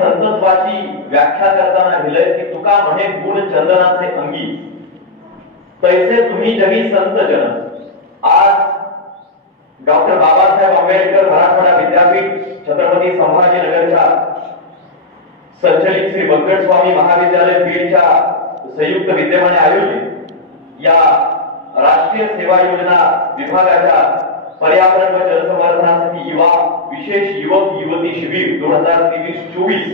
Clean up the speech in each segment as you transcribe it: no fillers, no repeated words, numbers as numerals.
संतत्वाची व्याख्या करताना लिहिलंय की तुका म्हणे गुण चंदनाचे अंगी तैसे तुम्ही जगी संत जन. आज डॉक्टर बाबासाहेब आंबेडकर मराठवाडा विद्यापीठ छत्रपती संभाजीनगरच्या संचलित श्री बंकट स्वामी महाविद्यालय बीडच्या संयुक्त विद्यमाने आयोजित या राष्ट्रीय सेवा योजना विभागाच्या पर्यावरण व जलसंवर्धनासाठी युवा विशेष युवक युवती शिबिर 2023-24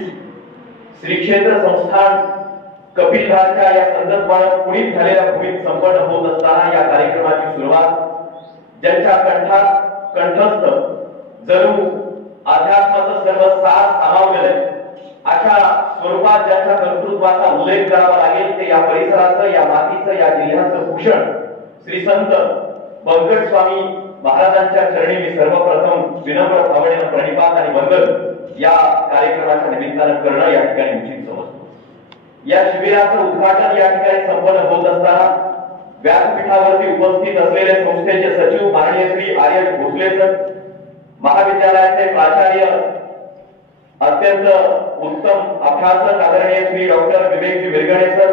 श्री क्षेत्र संस्थान कपिलधारच्या या संदर्भात पुढील झालेल्या भूमीत संपन्न होत असताना या कार्यक्रमाची सुरुवात ज्यांच्या कंठस्थ जणू अध्यात्माचं सर्व सार सामावलेलं अशा स्वरूपात ज्यांच्या कर्तृत्वाचा उल्लेख करावा लागेल ते या परिसराचं, या मातीचं, या जिल्ह्याचं भूषण श्री संत बंकट स्वामी महाराजांच्या चरणी मी सर्वप्रथम विनम्र भावनेनं प्रणिपात आणि वंदन या कार्यक्रमाच्या निमित्तानं करणं या ठिकाणी उचित समजतो. या शिबिराचं उद्घाटन या ठिकाणी संपन्न होत असताना व्यासपीठावरती उपस्थित असलेले संस्थेचे सचिव माननीय श्री आर्य भोसले सर, महाविद्यालयाचे प्राचार्य अत्यंत उत्तम अभ्यासक आदरणीय श्री डॉक्टर विवेकजी विरगणे सर,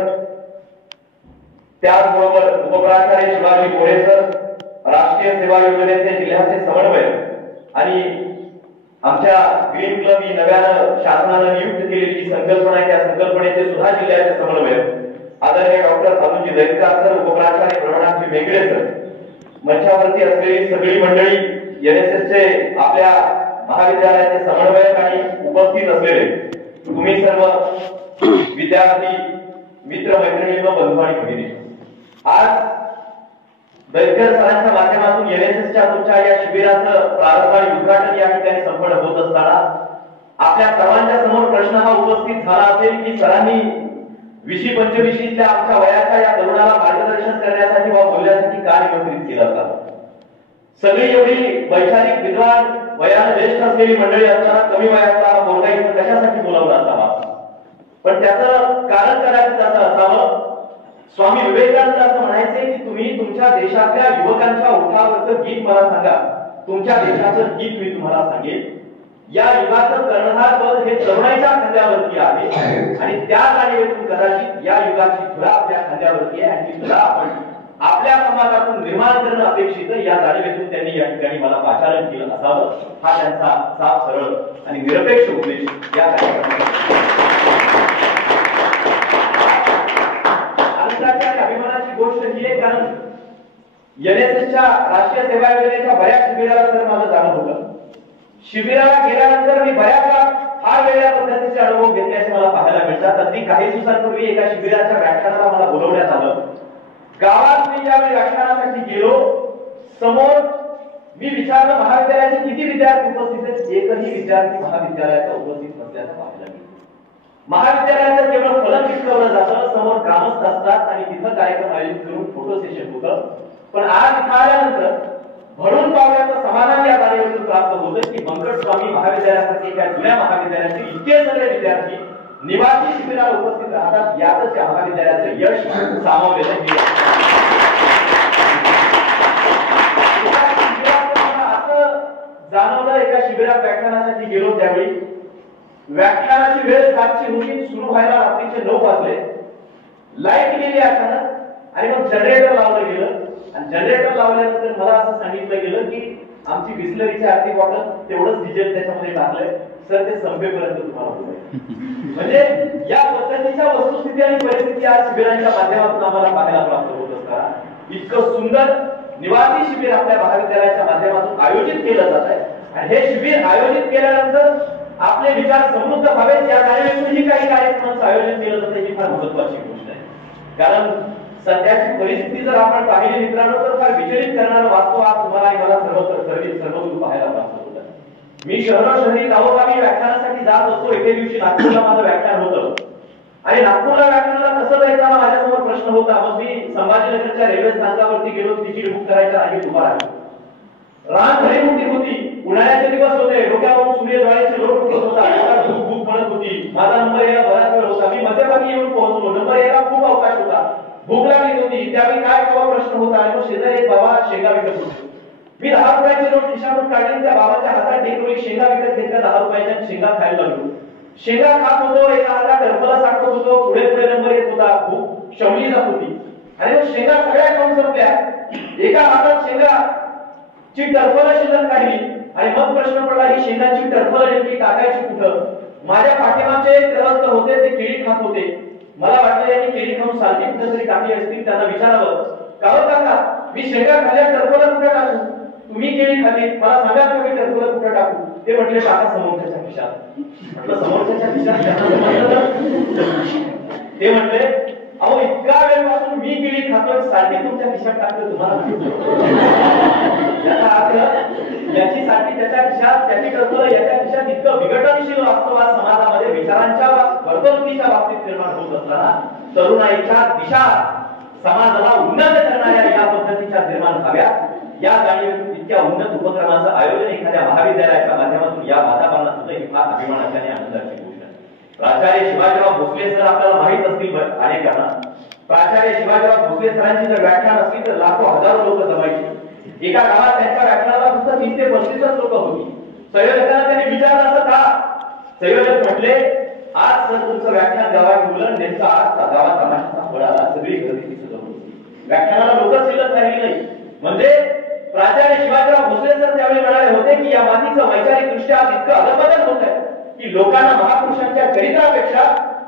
त्याचबरोबर उपप्राचार्य शिवाजी मोरे सर, राष्ट्रीय सेवा योजनेचे जिल्ह्याचे समन्वयक आणि आमच्या ग्रीन क्लब ही नव्यानं शासनाने नियुक्त केलेली संकल्पना आहे त्या संकल्पनेचे सुद्धा जिल्ह्याचे समन्वयक आदरणीय डॉक्टर अरुणजी दैतकार सर, उपप्राचार्य प्रवीणाजी मेघडे सर, मंचावरती असलेली सगळी मंडळी, एनएसएसचे आपल्या महाविद्यालयाचे समन्वयक आणि उपस्थित असलेले तुम्ही सर्व विद्यार्थी मित्र मैत्रिणी व बंधू आणि भगिनी, आज दैतकर सरांच्या माध्यमातून एनएसएसच्या तुमच्या या शिबिराचं प्रारंभ आणि उद्घाटन या ठिकाणी संपन्न होत असताना आपल्या सर्वांच्या समोर प्रश्न हा उपस्थित झाला असेल की सरांनी 20-25 आमच्या वयाच्या या तरुणाला मार्गदर्शन करण्यासाठी व बोलण्यासाठी का निमंत्रित केलं असावं. सगळी एवढी वैचारिक विद्वान वयाने ज्येष्ठ असलेली मंडळी असताना कमी वयाचा मुलगा इथं कशासाठी बोलावला असावा. पण त्याचं कारण कदाचित असं असावं, स्वामी विवेकानंद असं म्हणायचे की तुम्ही तुमच्या देशातल्या युवकांच्या उठावाचं गीत मला सांगा, तुमच्या देशाचं गीत मी तुम्हाला सांगेन. या युगाचं कर्णधार पद हे तरुणाईच्या खांद्यावरती आहे आणि त्या जाणीवेतून कदाचित या युगाची धुरा आपल्या खांद्यावरती आहे आणि ती धुरा आपण आपल्या समाजातून निर्माण करणं अपेक्षित या जाणीवेतून त्यांनी या ठिकाणी मला पाचारण केलं असावं. हा त्यांचा साफ सरळ आणि निरपेक्ष उद्देश या कार्यक्रमाचा अभिमानाची गोष्ट ही आहे, कारण एनएसएसच्या राष्ट्रीय सेवा योजनेच्या बऱ्याच शिबिराला सर माझं जाणं होतं. शिबिराला गेल्यानंतर मी बऱ्याचदा फार वेगळ्या पद्धतीचे अनुभव घेतल्याचे मला पाहायला मिळतात. अगदी काही दिवसांपूर्वी एका शिबिराच्या व्याख्यानाला मला बोलवण्यात आलं. गावात मी ज्यावेळी व्याख्यानासाठी गेलो, समोर मी विचारलं महाविद्यालयाचे किती विद्यार्थी उपस्थित आहेत. एकही विद्यार्थी महाविद्यालयाचा उपस्थित नसल्याचं पाहायला मिळालं. महाविद्यालयाचं केवळ फलक चिकटवलं जातं, समोर ग्रामस्थ असतात आणि तिथं कार्यक्रम आयोजित करून फोटो सेशन होतं. पण आज इथं आल्यानंतर भरून पावल्याचं समाधान या जाणीवेतून प्राप्त होतं की बंकट स्वामी महाविद्यालयासारखे एका जुन्या महाविद्यालयाचे इतके सगळे विद्यार्थी निवासी शिबिराला उपस्थित राहतात. यातच या महाविद्यालयाचं यश सामावलेलं आहे. असं जाणवलं, एका शिबिरात व्याख्यानासाठी गेलो त्यावेळी व्याख्यानाची वेळ 7ची होती, सुरू व्हायला रात्रीचे 9 वाजले. लाईट गेली अचानक आणि मग जनरेटर लावलं गेलं आणि जनरेटर लावल्यानंतर मला असं सांगितलं गेलं की आमची बिस्लरीची आर्थिक बॉटल तेवढंच डिझेल त्याच्यामध्ये टाकलंय सर, ते संपेपर्यंत तुम्हाला बोलायचं. म्हणजे या पद्धतीच्या वस्तुस्थिती आणि परिस्थिती आज शिबिरांच्या माध्यमातून आम्हाला पाहायला प्राप्त होत असताना इतकं सुंदर निवासी शिबिर आपल्या महाविद्यालयाच्या माध्यमातून आयोजित केलं जात आहे. आणि हे शिबिर आयोजित केल्यानंतर आपले विचार समृद्ध व्हावेत या जाणीवेतूनही काही कार्यक्रमांचं आयोजन केलं जातं. ही फार महत्वाची गोष्ट आहे, कारण सध्याची परिस्थिती जर आपण पाहिली मित्रांनो तर फार विचलित करणारं वास्तव आज तुम्हाला आणि मला सर्वदूर पाहायला प्राप्त होतं. मी शहरोशहरी गावोगावी व्याख्यानासाठी जात असतो. एके दिवशी नागपूरला माझं व्याख्यान होतं आणि नागपूरला व्याख्यानाला कसं जायचं हा माझ्यासमोर प्रश्न होता. मग मी संभाजीनगरच्या रेल्वे स्थानकावरती गेलो, तिकीट बुक करायच्या रांगेत उभा राहिलो. रांग भरी मोठी होती, उन्हाळ्याचे दिवस होते, डोक्यावरून सूर्यज्वाळेची लोट उठत होता, खूप भूक म्हणत होती. माझा नंबर यायला बराच वेळ होता. मी मध्यभागी येऊन पोहोचलो, नंबर यायला खूप अवकाश होता, भूक लागली होती. त्यावेळी काय प्रश्न होता आणि तो शेजारी एक बाबा शेंगा विकत होते. मी 10 रुपयाची नोट खिशातून काढली, त्या बाबाच्या हातात टेकवली, शेंगा विकत घेतल्या 10 रुपयाच्या, शेंगा खायला लागलो. शेंगा खात होतो, एका हातात टरफला साठवत होतो, पुढे पुढे नंबर येत होता, भूक शमली जात होती आणि मग शेंगा सगळ्या खाऊन संपल्या. एका हातात शेंगाची टरफला शिल्लक काढली आणि मग प्रश्न पडला ही शेंगाची टरफला नेमकी टाकायची कुठं. माझ्या पाठीमागचे ग्रहस्थ होते, ते केळी खात होते. मला वाटलं यांनी केळी खाऊन सारखी कुठेतरी टाकली असतील. त्यांना विचारावं, का हो काका मी शेंगा खाल्ल्या, टरफला कुठे टाकू? तुम्ही केळी खाल्ली, मला सांगा तुम्ही टरफला कुठे टाकू? ते म्हटले टाका समोरच्याच्या खिशात. म्हटलं समोरच्याच्या खिशात? ते म्हटले अहो इतका वेळपासून मी केळी खातोय, सारखी तुमच्या खिशात टाकतो तुम्हाला. याचा अर्थ याची साठी त्याच्या खिशात, त्याची टरफला याच्या खिशात इतकं विघटनशील वास्तवात समाजामध्ये विचारांच्या वर्तणुकीच्या बाबतीत निर्माण होत असताना तरुणाईच्या दिशा समाजाला उन्नत करणाऱ्या या पद्धतीच्या निर्माण व्हाव्यात, या जाणीव इतक्या उन्नत उपक्रमाचं आयोजन एखाद्या महाविद्यालयाच्या माध्यमातून या वातावरणात होतं ही फार अभिमानाची आणि आनंदाची गोष्ट आहे. प्राचार्य शिवाजीराव भोसले सर आपल्याला माहित असतील अनेकांना. प्राचार्य शिवाजीराव भोसले सरांची जर व्याख्यान असली तर लाखो हजारो लोक जमायची. एका गावात त्यांच्या व्याख्यानाला फक्त 30 ते 35 लोक होती. संयोजकांना त्यांनी विचारलं असं का? संयोजक म्हटले आज सर तुमचं व्याख्यान गावात ठेवलं, नेमकं आज गावात तमाशाचा फळ आला, सगळी गर्दी सजवली, व्याख्यानाला लोक शिल्लक राहिली नाही. म्हणजे प्राचार्य शिवाजीराव भोसले सर त्यावेळी म्हणाले होते की या मातीचं वैचारिक दृष्ट्या इतकं अधपतन होत आहे की लोकांना महापुरुषांच्या चरित्रापेक्षा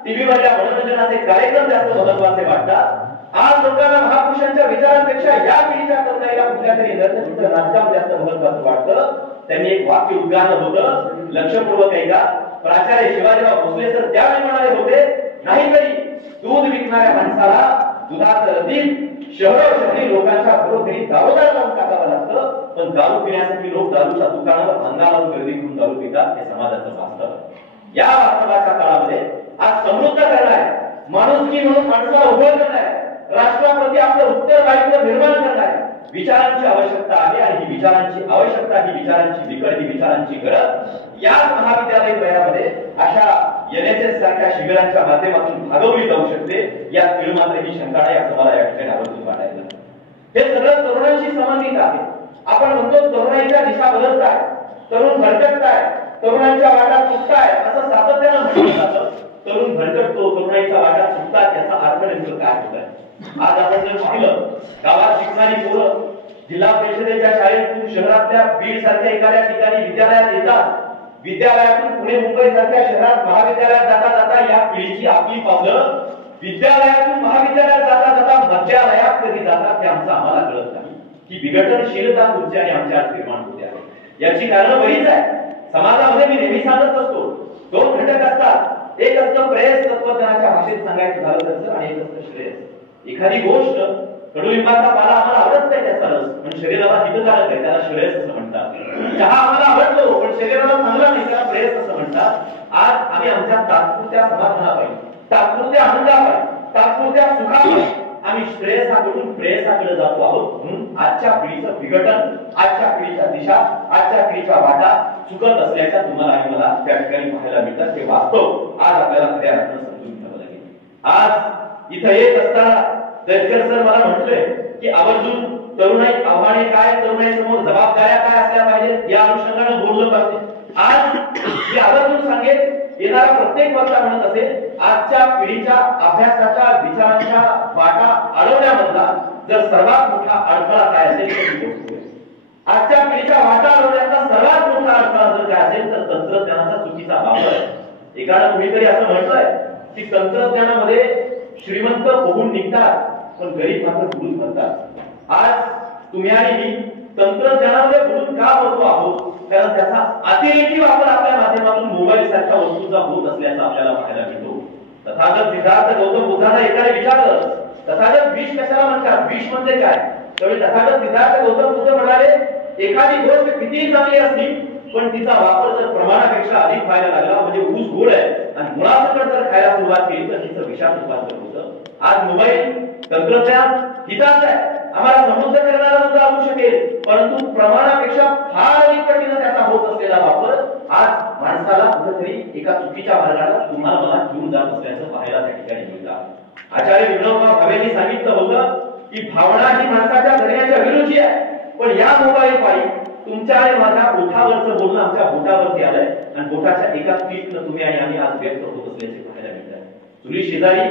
टीव्हीवरच्या मनोरंजनाचे कार्यक्रम जास्त महत्वाचे वाटतात. आज लोकांना महापुरुषांच्या विचारांपेक्षा या पिढीच्या तरुणाईला कुठल्या तरी राजकारण जास्त महत्वाचं वाटतं. त्यांनी एक वाक्य उद्गारलं होतं, लक्षपूर्वक ऐका. प्राचार्य शिवाजीराव भोसले सर त्यावेळी म्हणाले होते, नाहीतरी दूध विकणाऱ्या माणसाला दुधाचं रतीब शहरी लोकांच्या घरोघरी दारोदार लावून टाकावं लागतं, पण दारू पिण्यासाठी लोक दारूच्या दुकानावर भांगा लावून गर्दी करून दारू पितात. हे समाजाचं वास्तव. या वास्तवाच्या काळामध्ये आज समृद्ध करणार, माणुसकी म्हणून माणसाला उभं करणार, राष्ट्राप्रती आपलं उत्तरदायित्व निर्माण करणार विचारांची आवश्यकता आहे. आणि ही विचारांची आवश्यकता, ही विचारांची विकट, ही विचारांची गरज याच महाविद्यालयीन वयामध्ये अशा एनएसएस सारख्या शिबिरांच्या माध्यमातून भागवली जाऊ शकते. यात तीळ मात्र ही शंका नाही, असं मला या ठिकाणी आवर्जून वाटायचं. हे सगळं तरुणांशी संबंधित आहे. आपण म्हणतो तरुणाईच्या दिशा बदलताय, तरुण भरकटताय, तरुणांच्या वाटा सुटताय असं सातत्यानं म्हटलं जातं. तरुण भरकटतो, तरुणाईच्या वाटा सुटतात, याचा अर्थ नेमकं काय होत आहे? आज आपण जर पाहिलं गावात शिकणारी पोरं जिल्हा परिषदेच्या शाळेतून शहरातल्या बीड सारख्या एखाद्या ठिकाणी विद्यालयात येतात. विद्यालयातून पुणे मुंबई सारख्या शहरात महाविद्यालयात जाता जाता या पिढीची आपली पावलं विद्यालयातून महाविद्यालयात जाता जाता मध्यालयात कधी जातात ते आमचं आम्हाला कळत नाही. ही विघटनशीलता तुमच्या आणि आमच्या निर्माण होते आहे. याची कारणं बरीच आहे. समाजामध्ये मी नेहमी सांगत असतो, दोन घटक असतात. एक असतं प्रेस, तत्वज्ञानाच्या भाषेत सांगायचं झालं तर, आणि एक असतं श्रेयस. एखादी गोष्ट, कडुलिंबाचा पाला आम्हाला आवडत नाही त्याचा रस, पण शरीराला हितकारक आहे, त्याला श्रेयस असं म्हणतात. चहा आम्हाला आवडतो पण शरीराला चांगला नाही, त्याला प्रेयस असं म्हणतात. आज आम्ही आमच्या तात्पुरत्या समाधानापायी, तात्पुरत्या आनंदापायी, तात्पुरत्या सुखापायी आम्ही श्रेयसाकडून प्रेयसाकडे जातो आहोत. म्हणून आजच्या पिढीचं विघटन, आजच्या पिढीच्या दिशा, आजच्या पिढीच्या वाटा चुकत असल्याच्या तुम्हाला आणि मला त्या ठिकाणी पाहायला मिळतात. हे वास्तव आज आपल्याला खऱ्या अर्थानं समजून घ्यावं लागेल. आज इथं येत असताना दैतकर सर मला म्हटले की आवर्जून तरुणाई आव्हाने काय, तरुणाई समोर जबाबदाऱ्या काय असल्या पाहिजेत या अनुषंगाने बोललं पाहिजे. आज मी आवर्जून सांगेन, येणारा प्रत्येक वक्ता म्हणत असेल, आजच्या पिढीच्या अभ्यासाच्या विचारांच्या वाटा अडवण्यामधला जर सर्वात मोठा अडथळा काय असेल तर ही गोष्ट आहे. आजच्या पिढीच्या वाटा अडवण्याचा सर्वात मोठा अडथळा जर काय असेल तर तंत्रज्ञानाचा चुकीचा वापर आहे. एकाला कुणीतरी असं म्हटलंय की तंत्रज्ञानामध्ये श्रीमंत होऊन निघतात पण गरीब मात्र बुडून मरतात. आज तुम्ही आणि मी तंत्रज्ञानामध्ये बुडून का पडतो आहोत? कारण त्याचा अतिरेकी वापर आपल्या माध्यमातून मोबाईल सारख्या वस्तूचा होत असल्याचं आपल्याला पाहायला मिळतो. तथागत सिद्धार्थ गौतम बुद्धांना एकाने विचारलं, तथागत विष कशाला म्हणतात, विष म्हणजे काय? त्यावेळी तथागत सिद्धार्थ गौतम बुद्ध म्हणाले, एखादी गोष्ट कितीही चांगली असली पण तिचा वापर जर प्रमाणापेक्षा अधिक व्हायला लागला, म्हणजे ऊस गोड आहे आणि मुळासकट जर खायला सुरुवात केली तर तिचं विषात रूपांतर होतं. आज मोबाईल तंत्रज्ञान हिताचं आहे, आम्हाला समृद्ध करणारा सुद्धा असू शकेल, परंतु प्रमाणापेक्षा फार अधिक पटीने त्याचा होत असलेला वापर आज माणसाला कुठेतरी एका चुकीच्या मार्गाला तुम्हाला मला घेऊन जात असल्याचं पाहायला त्या ठिकाणी मिळतं. आचार्य विनोबा भावेंनी सांगितलं होतं की भावना ही माणसाच्या जगण्याच्या अभिरुची आहे, पण या मोबाईल पायी तुमच्या आणि माझ्या ओठावरचं बोलणं आमच्या बोटावरती आलंय. आणि बोटाच्या एका क्लिकनं तुम्ही आणि आम्ही आज व्यक्त होत असल्याचे पाहायला मिळत आहे. चुली शेजारी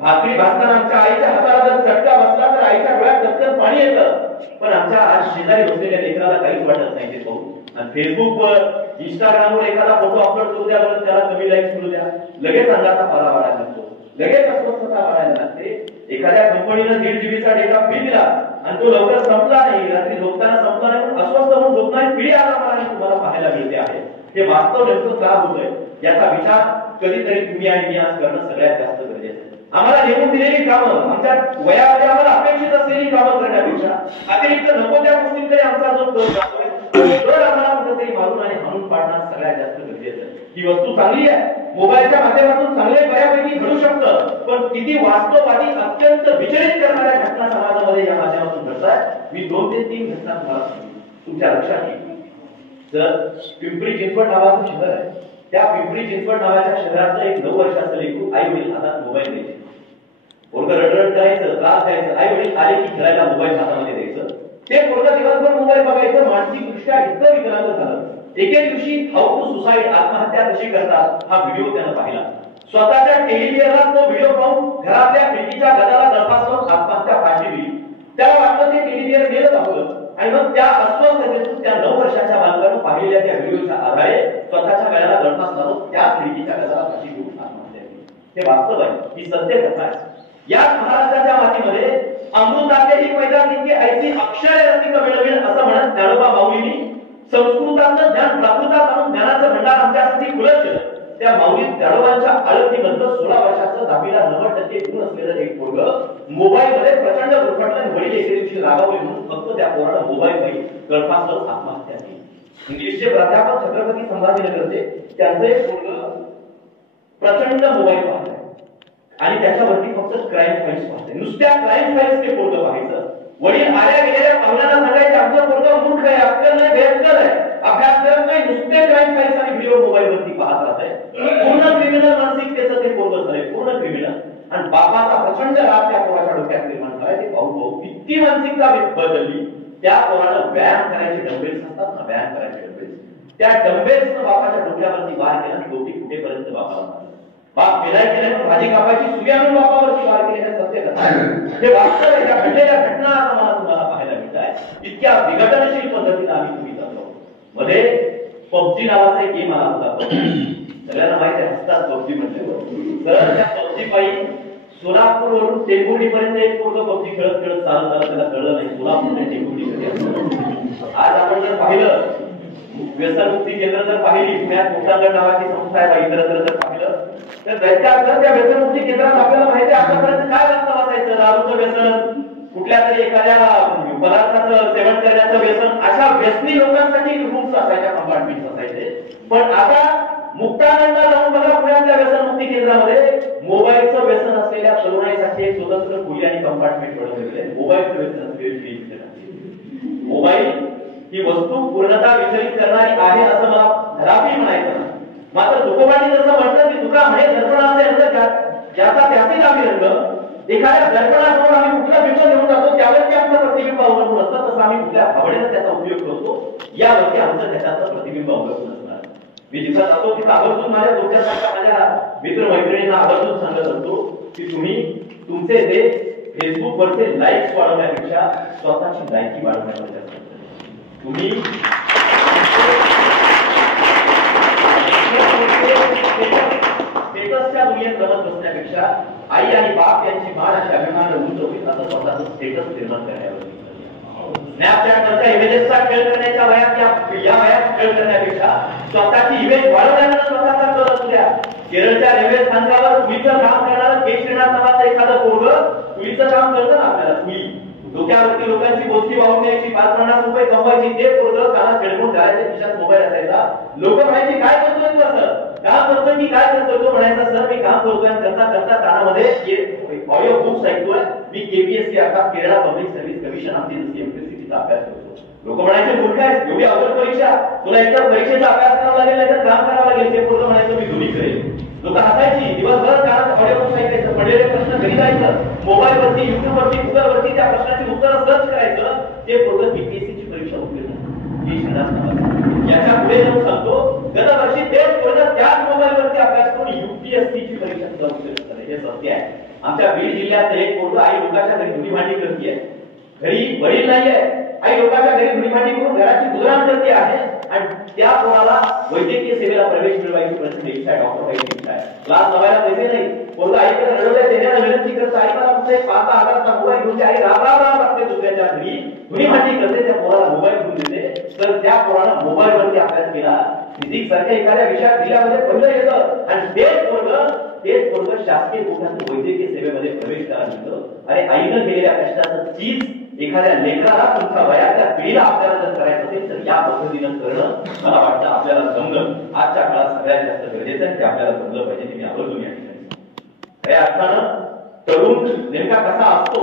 भाकरी भाजताना आमच्या आईच्या हाताला जर चटका बसला तर आईच्या डोळ्यात दचकन पाणी येतं, पण आमच्या आज शेजारी बसलेल्या लेकराला काहीच वाटत नाही ते पाहून. आणि फेसबुकवर इंस्टाग्रामवर एखादा फोटो अपलोड करू द्या, बरं त्याला कमी लाईक्स मिळू द्या, लगेच अंगाचा पारा वाढायला लागतो, लगेच अस्वस्थता वाढायला लागते. एखाद्या कंपनीनं 1.5 GB चा डेटा फ्री दिला आणि तो लवकर संपला नाही, रात्री झोपताना संपला नाही, पण अस्वस्थ होऊन झोपणारी पिढी आरामाने तुम्हाला पाहायला मिळते आहे. हे वास्तव नेमकं का होतंय याचा विचार कधीतरी तुम्ही आणि मी आज करणं सगळ्यात जास्त गरजेचं आहे. आम्हाला नेमून दिलेली कामं, आमच्या वयामध्ये आम्हाला अपेक्षित असलेली कामं करण्यापेक्षा अतिरिक्त नको त्या गोष्टींकडे आमचा जो कल जातोय, तर आम्हाला कुठेतरी मारून आणि हाणून पाडणं सगळ्यात जास्त गरजेचं आहे. ही वस्तू चांगली आहे, मोबाईलच्या माध्यमातून चांगले बऱ्यापैकी घडू शकतं, पण किती वास्तववादी अत्यंत विचलित करणाऱ्या घटना समाजामध्ये या माध्यमातून घडतात. मी 2 ते 3 घटना तुम्हाला तुमच्या लक्षात येईल. जर पिंपरी चिंचवड नावाचं शहर आहे, त्या पिंपरी चिंचवड नावाच्या शहरातलं एक 9 वर्षाचं लेकरू आई वडील हातात मोबाईल द्यायचे, पोरगं रडरड करायचं, त्रास द्यायचं, आई वडील आले की खेळायला मोबाईल हातामध्ये द्यायचं, ते पोरगं दिवसभर मोबाईल बघायचं, मानसिकदृष्ट्या इतकं विकलांग झालं. एके दिवशी हाऊ टू सुसाईड, आत्महत्या कशी करतात हा व्हिडिओ त्यानं पाहिला. स्वतःच्या टेलिव्हिजनला तो व्हिडिओ पाहून घरातल्या खिडकीच्या गदाला दरपासून आत्महत्या फाशी दिली. त्याला वाटलं ते टेलिव्हिजन गेलं दाखवलं आणि मग त्या अस्वस्थतेतून त्या 9 वर्षाच्या बालकानं पाहिलेल्या त्या व्हिडिओच्या आधारे स्वतःच्या गळ्याला दरपास लावून त्या खिडकीच्या गदाला फाशी देऊन आत्महत्या केली. हे वास्तव आहे, ही सत्य कथा आहे. या महाराष्ट्राच्या मातीमध्ये अमृतातेही मैदान इतके ऐसी अक्षरे रसिक मिळवेल असं म्हणत ज्ञानोबा माऊलींनी संस्कृतातलं ज्ञान प्राकृतात आणून ज्ञानाचं भंडार आमच्यासाठी खुलं केलं. त्या माऊलीत ज्ञानोबांच्या आळतीमधलं 16 वर्षाचं 10वीला 90% गुण असलेलं एक पोरगं मोबाईल मध्ये प्रचंड गुरफटलं, वडील एके दिवशी रागावले म्हणून फक्त त्या पोराला मोबाईल मध्ये गळफास आत्महत्या केली. इंग्लिशचे प्राध्यापक छत्रपती संभाजीनगरचे त्यांचं एक पोरगं प्रचंड मोबाईल पाहतंय आणि त्याच्यावरती फक्त क्राईम फाईल्स पाहते, नुसत्या क्राईम फाईल्स ते पोरगं पाहायचं. वडील आल्या गेलेल्या पाहुण्यांना सांगायचे आमचं पोरगं मूर्ख आहे, अक्कल नाही, बेअक्कल आहे, अभ्यास करत नाही, नुसते क्राईम फाईल्स आणि व्हिडिओ मोबाईल वरती पाहत राहते. पूर्ण क्रिमिनल मानसिकतेचं ते पोरगं झालंय, पूर्ण क्रिमिनल. आणि बापाचा प्रचंड राग त्या पोराच्या डोक्यात निर्माण झालाय. ते पाहू किती मानसिकता बदलली. त्या पोरानं व्यायाम करायचे डंबेल्स असतात ना, व्यायाम करायचे डंबेल्स, त्या डंबेल्सनं बापाच्या डोक्यावरती वार केला आणि डोकी फुटेपर्यंत बापाला मारलं. बाप केलाय केल्यानं भाजी कापायची सुरी आणून बापावरती वार केलेल्या सत्य कथा. हे वास्तव आहे, त्या घडलेल्या घटना आम्हाला तुम्हाला पाहायला मिळत आहे. इतक्या विघटनशील पद्धतीने आम्ही तुम्ही जातो. मध्ये पबजी नावाचा एक गेम आला होता. सगळ्यांना माहिती आहे, हसतात पबजी म्हटल्यावर. तर त्या पबजी पायी सोलापूर वरून टेंभुर्णी पर्यंत एक पोरगं पबजी खेळत खेळत चालत चालत त्याला कळलं नाही सोलापूर ते टेंभुर्णी. आज आपण जर पाहिलं व्यसनमुक्ती केंद्र जर पाहिली, पुण्यात मोठागड नावाची संस्था आहे, इतरत्र जर पाहिलं तर त्या व्यसनमुक्ती केंद्रात आपल्याला माहिती आहे आतापर्यंत काय लागतं वाचायचं, दारूचं व्यसन, कुठल्या तरी एखाद्या पदार्थाचं सेवन करण्याचं व्यसन, अशा व्यसनी लोकांसाठी रूम्स असायच्या, कंपार्टमेंट असायचे. पण आता मुक्तानंदला जाऊन बघा, पुण्यातल्या व्यसनमुक्ती केंद्रामध्ये मोबाईलचं व्यसन असलेल्या तरुणाईसाठी एक स्वतंत्र खोली आणि कंपार्टमेंट बनवलेले आहे. मोबाईलचं व्यसन असलेले मोबाईल ही वस्तू पूर्णतः विचलित करणारी आहे असं मला धरापी म्हणायचं. मात्र लोकवाणी जसं म्हणतं की तुका म्हणे दर्पणाचे रंग ज्याचा त्याचे आम्ही रंग, एखाद्या दर्पणासमोर आम्ही कुठला बिंब घेऊन जातो त्यावरती आमचं प्रतिबिंब अवलंबून असतं, तसं आम्ही कुठल्या भावनेनं त्याचा उपयोग करतो यावरती आमचं त्याच्यातलं प्रतिबिंब अवलंबून असणार. मी जिथं जातो तिथं आवर्जून माझ्या डोक्यासारख्या माझ्या मित्र मैत्रिणींना आवर्जून सांगत असतो की तुम्ही तुमचे ते फेसबुक वरचे लाईक्स वाढवण्यापेक्षा स्वतःची लायकी वाढवण्यावर जास्त तुम्ही स्टेटसच्या दुनियेत रमत बसण्यापेक्षा आई आणि बाप यांची मान आणि अभिमान उंच होईल असं स्वतःचं स्टेटस निर्माण करण्यावर स्नॅपचॅटवरच्या इमेजेसचा खेळ करण्याच्या वयात या वयात खेळ करण्यापेक्षा स्वतःची इमेज वाढवण्याचा स्वतःचा कल असू द्या. केरळच्या रेल्वे स्थानकावर पुलीचं काम करणारं के श्रीनाथ नावाचं एखादं पोरगं पुलीचं काम करतं ना, आपल्याला पुली डोक्यावरती लोकांची गोष्टी वाहून द्यायची, 5-50 रुपये कमवायची, ते पोरगं कानात हेडफोन घालायचे, खिशात मोबाईल असायचा. लोक म्हणायची काय करतोय तू, असं काम करतोय की काय करतोय, तो म्हणायचा सर मी काम करतोय. करता करता कानामध्ये ऑडिओ बुक्स ऐकतोय, मी केपीएससी अर्थात केरळा पब्लिक सर्व्हिस कमिशन आमची जशी एमपीएससीचा अभ्यास करतो. लोक म्हणायचे मूर्ख आहेस, एवढी अवघड परीक्षा, तुला एकतर परीक्षेचा अभ्यास करावा लागेल नाहीतर काम करावं लागेल. ते पोरगं म्हणायचं मी दोन्ही करेल. लोक हसायची, दिवसभर कानात ऑडिओ बुक्स ऐकायचं, पडलेले प्रश्न घरी जायचं, मोबाईल वरती युट्यूब वरती गुगल वरती त्या प्रश्नाची उत्तरं सर्च करायचं. ते पोरगं केपीएससीची परीक्षा उत्तीर्ण याच्या पुढे जाऊन सांगतो गतवर्षी 1.5 UPSC ची परीक्षा सुद्धा उत्तीर्ण झाले, हे सत्य आहे. आमच्या बीड जिल्ह्यात एक पोरगा आई लोकांच्या घरी धुणी भांडी करते, घरी वडील नाहीये, आई लोकांच्या घरी धुणी भांडी करून घराची गुजराण करते आहे आणि त्या पोराला वैद्यकीय सेवेला प्रवेश मिळवायची प्रचंड इच्छा आहे, डॉक्टर व्हायची इच्छा आहे. क्लास लावायला पैसे नाही, पोरगा आईकडे रडवल्या देण्याला विनंती करत, आई मला कुठे 5,000चा मोबाईल घेऊन आई राब लागते दुसऱ्याच्या घरी धुणी भांडी करते, त्या पोराला मोबाईल घेऊन देते. तर त्या पोराला मोबाईल वरती अभ्यास केला, फिजिक्स सारख्या एखाद्या विषयात जिल्ह्यामध्ये पहिलं येतं आणि तेच पोरग शासकीय कोट्यातून वैद्यकीय सेवेमध्ये प्रवेश करायला मिळतं. अरे आईनं केलेल्या कष्टाचं चीज एखाद्या लेकराला तुमच्या वयाच्या पिढीला आपल्याला जर करायचं असेल तर या पद्धतीनं करणं मला वाटतं आपल्याला जमलं. आजच्या काळात सगळ्यात जास्त गरजेचं आहे, ते आपल्याला जमलं पाहिजे. मी आवर्जून या ठिकाणी खऱ्या अर्थानं तरुण नेमका कसा असतो,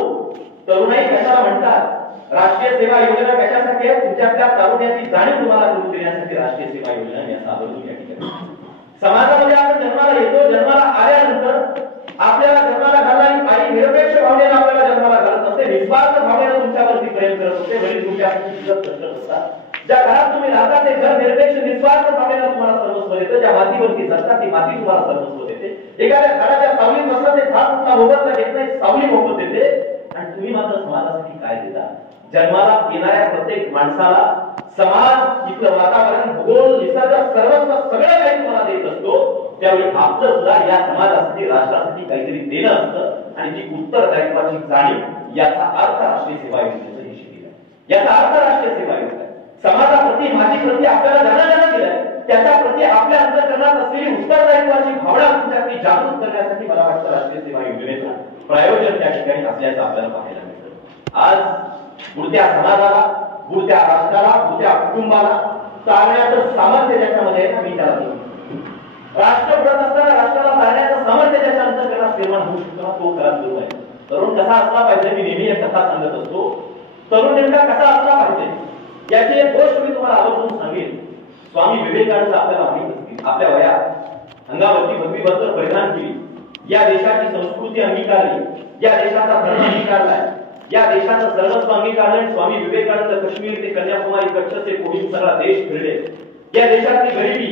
तरुणाई कशाला म्हणतात, राष्ट्रीय सेवा योजना कशासाठी आहे, तुमच्यातल्या तारुण्याची जाणीव तुम्हाला करून देण्यासाठी राष्ट्रीय सेवा योजना मी असं आवर्जून या ठिकाणी. समाजामध्ये आपण जन्माला येतो, जन्माला आल्यानंतर आपल्याला जन्माला घालणारी आई निरपेक्ष भावनेने आपल्याला जन्माला घालत असते, निस्वार्थ भावनेने तुमच्यावरती प्रेम करत असते, वडील तुमच्यासाठी कष्ट असतात. ज्या घरात तुम्ही राहता ते घर निरपेक्ष निस्वार्थ भावनेने तुम्हाला सर्वस्व देतं, ज्या मातीवरती जगता ती माती तुम्हाला सर्वस्व देते. एखाद्या झाडाच्या सावलीत बसलं ते झाड तुमचा मोबदला घेत नाही, सावली मोबत देते. आणि तुम्ही मात्र समाजासाठी काय देता? जन्माला येणाऱ्या प्रत्येक माणसाला समाज, इथलं वातावरण, भूगोल, निसर्ग सर्वस्व सगळं काही तुम्हाला देत असतो. त्यावेळी आपलं सुद्धा या समाजासाठी, राष्ट्रासाठी काहीतरी देणं असतं आणि ती उत्तरदायित्वाची जाणीव याचा अर्थ राष्ट्रीय सेवा योजनेचं हे शिकलं. याचा अर्थ राष्ट्रीय सेवा योजना समाजाप्रती, माझीप्रती आपल्याला ज्ञान दिलंय, त्याच्या प्रती आपल्या अंतःकरणात असलेली उत्तरदायित्वाची भावना तुमच्यासाठी जागृत करण्यासाठी मला वाटतं राष्ट्रीय सेवा योजनेचं प्रयोजन त्या ठिकाणी असल्याचं आपल्याला पाहायला मिळतं. आज बुडत्या समाजाला, बुडत्या राष्ट्राला, बुडत्या कुटुंबाला चालण्याचं सामर्थ्य त्याच्यामध्ये मी त्याला देतो. राष्ट्र पडत असताना राष्ट्राला चालण्याचं सामर्थ्य त्याच्या अंतःकरणात निर्माण होऊ शकतो, तो खरा सुरू आहे. तरुण कसा असला पाहिजे, मी नेहमी एक कथा सांगत असतो. तरुण नेमका कसा असला पाहिजे याची एक गोष्ट मी तुम्हाला आवर्जून सांगेन. स्वामी विवेकानंद आपल्याला माहित असतील, आपल्या वयात अंगावरती भगवी वस्त्र परिधान केली, या देशाची संस्कृती अंगीकारली, या देशाचा धर्म अंगीकारलाय, या देशाचं सर्वस्व अंगीकारलं. स्वामी विवेकानंद काश्मीर ते कन्याकुमारी, कच्छ ते कोहिमा सगळा देश फिरले. या देशातली गरिबी,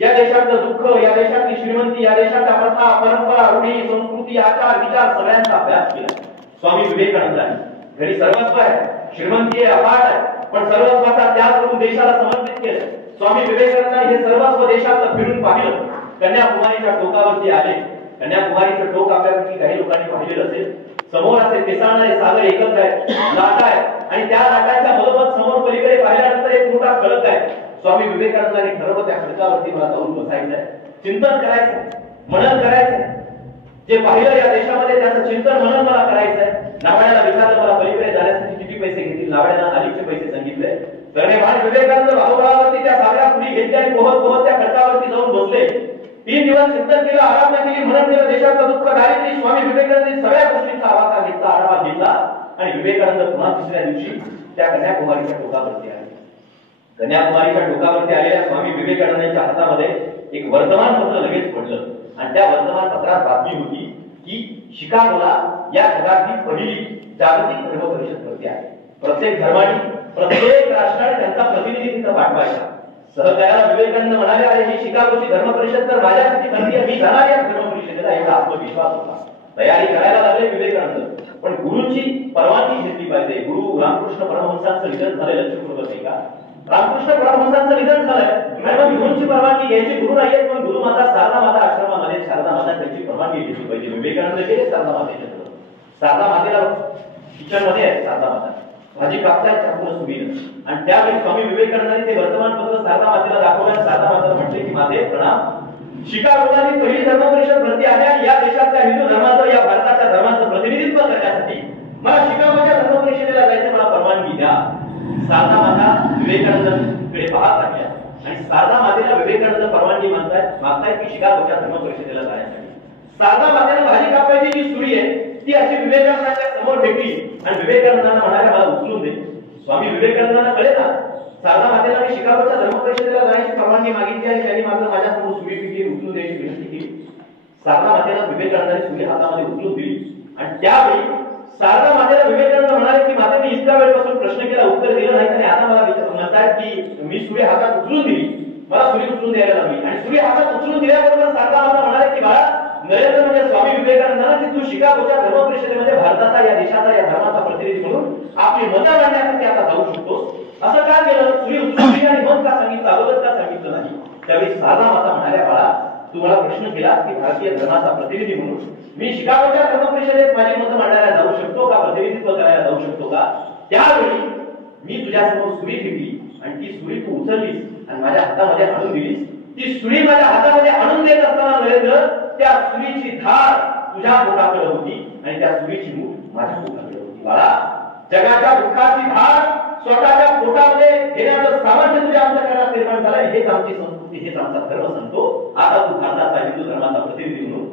या देशातलं दुःख, या देशातली श्रीमंती, या देशाच्या प्रथा, परंपरा, रूढी, संस्कृती, आचार, विचार सगळ्यांचा अभ्यास केला स्वामी विवेकानंदांनी. घरी सर्वस्व आहे, श्रीमंती आहे, अफाट आहे, पण सर्वस्वाचा त्याग करून देशाला समर्पित केलं. स्वामी विवेकानंदांनी हे सर्वस्व देशात फिरून पाहिलं. कन्याकुमारीच्या टोकावरती आले. कन्याकुमारीचं टोक आपल्यापैकी काही लोकांनी पाहिलेलं असेल. समोर असे पिसाळणारे सागर एकत्र आहे, लाटा आहे आणि त्या लाटांच्या मधोमध समोर पलीकडे पाहिल्यानंतर एक मोठा खडक आहे. स्वामी विवेकानंदांनी ठरवलं त्या खडकावरती मला जाऊन बसायचंय, चिंतन करायचंय, मनन करायचंय. जे पाहिलं या देशामध्ये त्याचं चिंतन मनन मला करायचंय. नावाड्याला विचारलं मला पलीकडे जाण्यासाठी किती पैसे घेतील, नावाड्यानं अलीकचे पैसे सांगितले. तर विवेकानंद भाऊभावावरती त्या सागरा पुढे घेतली आणि पोहत पोहत त्या खडकावरती जाऊन बसले. 3 दिवस चिंतन केलं, आराधना केली, मनन केलं. देशाचं दुःख, दारिद्र्य, स्वामी विवेकानंद सगळ्या गोष्टींचा आवाका घेतला, आढावा घेतला आणि विवेकानंद पुन्हा तिसऱ्या दिवशी त्या कन्याकुमारीच्या टोकावरती आले. कन्याकुमारीच्या टोकावरती आलेल्या स्वामी विवेकानंदांच्या हातामध्ये एक वर्तमानपत्र लगेच पडलं आणि त्या वर्तमानपत्रात बातमी होती की शिकागोला या जगातली पहिली जागतिक धर्म परिषद भरती आहे. प्रत्येक धर्माने, प्रत्येक राष्ट्राने त्यांचा प्रतिनिधी तिथं पाठवायचा. सहकार्याला विवेकानंद म्हणाले, अरे ही शिकागोची धर्म परिषद तर माझ्यासाठी भरती आहे, मी जाणार या धर्म परिषदेला, एवढा आत्मविश्वास होता. तयारी करायला लागले विवेकानंद, पण गुरुंची परवानगी घेतली पाहिजे. गुरु रामकृष्ण परमहंसांचं निधन झालं, लक्षपूर्वक नाही का? रामकृष्ण परमहंसांचं निधन झालंय, मग गुरुंची परवानगी घ्यायची. गुरु नाहीयेत पण गुरु माता शारदा माता आश्रमामध्ये शारदा माता त्यांची परवानगी घेतली पाहिजे. विवेकानंद गेले शारदा मातेच्या जवळ. शारदा मातेला किचन मध्ये आहे, शारदा माता भाजी कापताय त्यापुढे सुविधा आणि त्यावेळी स्वामी विवेकानंदांनी ते वर्तमानपत्र शारदा मातेला दाखवलं. शारदा माता म्हटले की माते प्रणाम, शिकागोची पहिली धर्म परिषद भरती आहे आणि या देशातल्या हिंदू धर्माचं, या भारताच्या धर्माचं प्रतिनिधित्व करण्यासाठी मला शिकागोच्या धर्म परिषदेला जायचं, मला परवानगी द्या. शारदा माता विवेकानंदांकडे पाहत आहे आणि शारदा मातेला विवेकानंद परवानगी मागतायत की शिकागोच्या धर्म परिषदेला जाण्यासाठी. शारदा मातेने भाजी कापायची जी सुरी आहे ती अशी विवेकानंदांच्या समोर ठेवली आणि विवेकानंदांना म्हणाले मला उचलून दे. स्वामी विवेकानंदांना कळे ना, शारदा मातेला मी शिकागोच्या धर्म परिषदेला जाण्याची परवानगी मागितली आणि त्यांनी मात्र माझ्या समोर सुरी पिकली, उचलून द्यायची विनंती केली. शारदा मातेला विवेकानंदांनी सुरी हातामध्ये उचलून दिली आणि त्यावेळी शारदा मातेला विवेकानंद म्हणाले की माते मी इतका वेळपासून प्रश्न केला, उत्तर दिलं नाही आणि आता मला म्हणतात की मी सुरी हातात उचलून दिली, मला सुरी उचलून द्यायला लागली आणि सुरी हातात उचलून दिल्याबरोबर शारदा माता म्हणाले की बाळा नरेंद्र म्हणजे स्वामी विवेकानंदांना की तू शिकागोच्या धर्म परिषदेमध्ये भारताचा या देशाचा या धर्माचा प्रतिनिधी म्हणून आपली मतं मांडण्यासाठी आता जाऊ शकतोस असं का केलं सुरी उचलली आणि मत का सांगितलं अगोदर का सांगितलं नाही त्यावेळी साधा माता म्हणाल्या बाळा तू मला प्रश्न केला की भारतीय धर्माचा प्रतिनिधी म्हणून मी शिकागोच्या धर्म परिषदेत माझी मतं मांडायला जाऊ शकतो का प्रतिनिधित्व करायला जाऊ शकतो का त्यावेळी मी तुझ्यासमोर सुरी फेकली आणि ती सुरी तू उचललीस आणि माझ्या हातामध्ये आणून दिलीस ती सुरी माझ्या हातामध्ये आणून देत असताना नरेंद्र त्या सुरीची धार तुझ्या पोटाकडे होती आणि त्या सुरीची मूठ माझ्या पोटाकडे होती बाळा जगाच्या दुःखाची धार स्वतःच्या पोटामध्ये घेण्याचं सामर्थ्य तुझ्या अंतःकरणात निर्माण झालंय हेच आमची संस्कृती हेच आमचा धर्म सांगतो आता तू भारताचा हिंदू धर्माचा प्रतिनिधी म्हणून